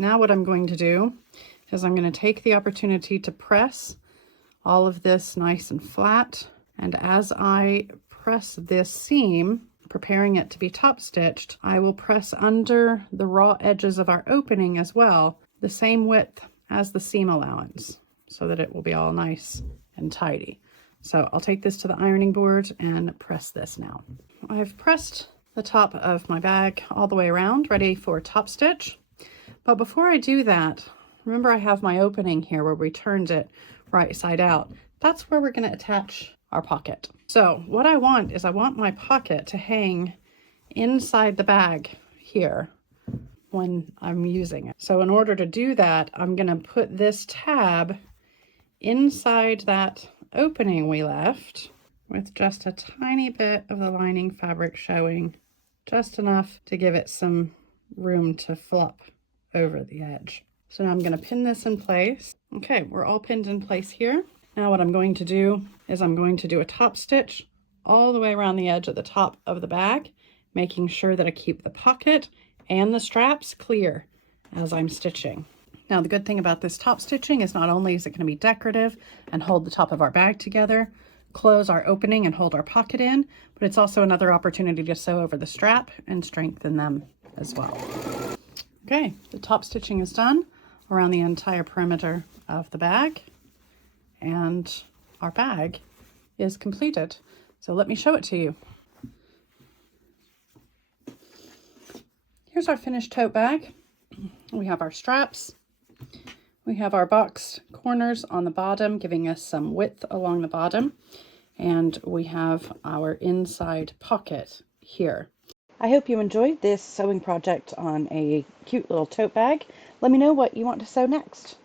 Now what I'm going to do is I'm going to take the opportunity to press all of this nice and flat. And as I press this seam, preparing it to be top stitched, I will press under the raw edges of our opening as well, the same width as the seam allowance, so that it will be all nice and tidy. So I'll take this to the ironing board and press this now. I've pressed the top of my bag all the way around, ready for top stitch. But before I do that, remember I have my opening here where we turned it right side out. That's where we're going to attach our pocket. So what I want is I want my pocket to hang inside the bag here when I'm using it. So in order to do that, I'm going to put this tab inside that opening we left with just a tiny bit of the lining fabric showing, just enough to give it some room to flop over the edge. So now I'm going to pin this in place. Okay, we're all pinned in place here. Now what I'm going to do is I'm going to do a top stitch all the way around the edge at the top of the bag, making sure that I keep the pocket and the straps clear as I'm stitching. Now the good thing about this top stitching is not only is it going to be decorative and hold the top of our bag together, close our opening and hold our pocket in, but it's also another opportunity to sew over the strap and strengthen them as well. Okay, the top stitching is done around the entire perimeter of the bag, and our bag is completed. So let me show it to you. Here's our finished tote bag. We have our straps. We have our box corners on the bottom, giving us some width along the bottom. And we have our inside pocket here. I hope you enjoyed this sewing project on a cute little tote bag. Let me know what you want to sew next.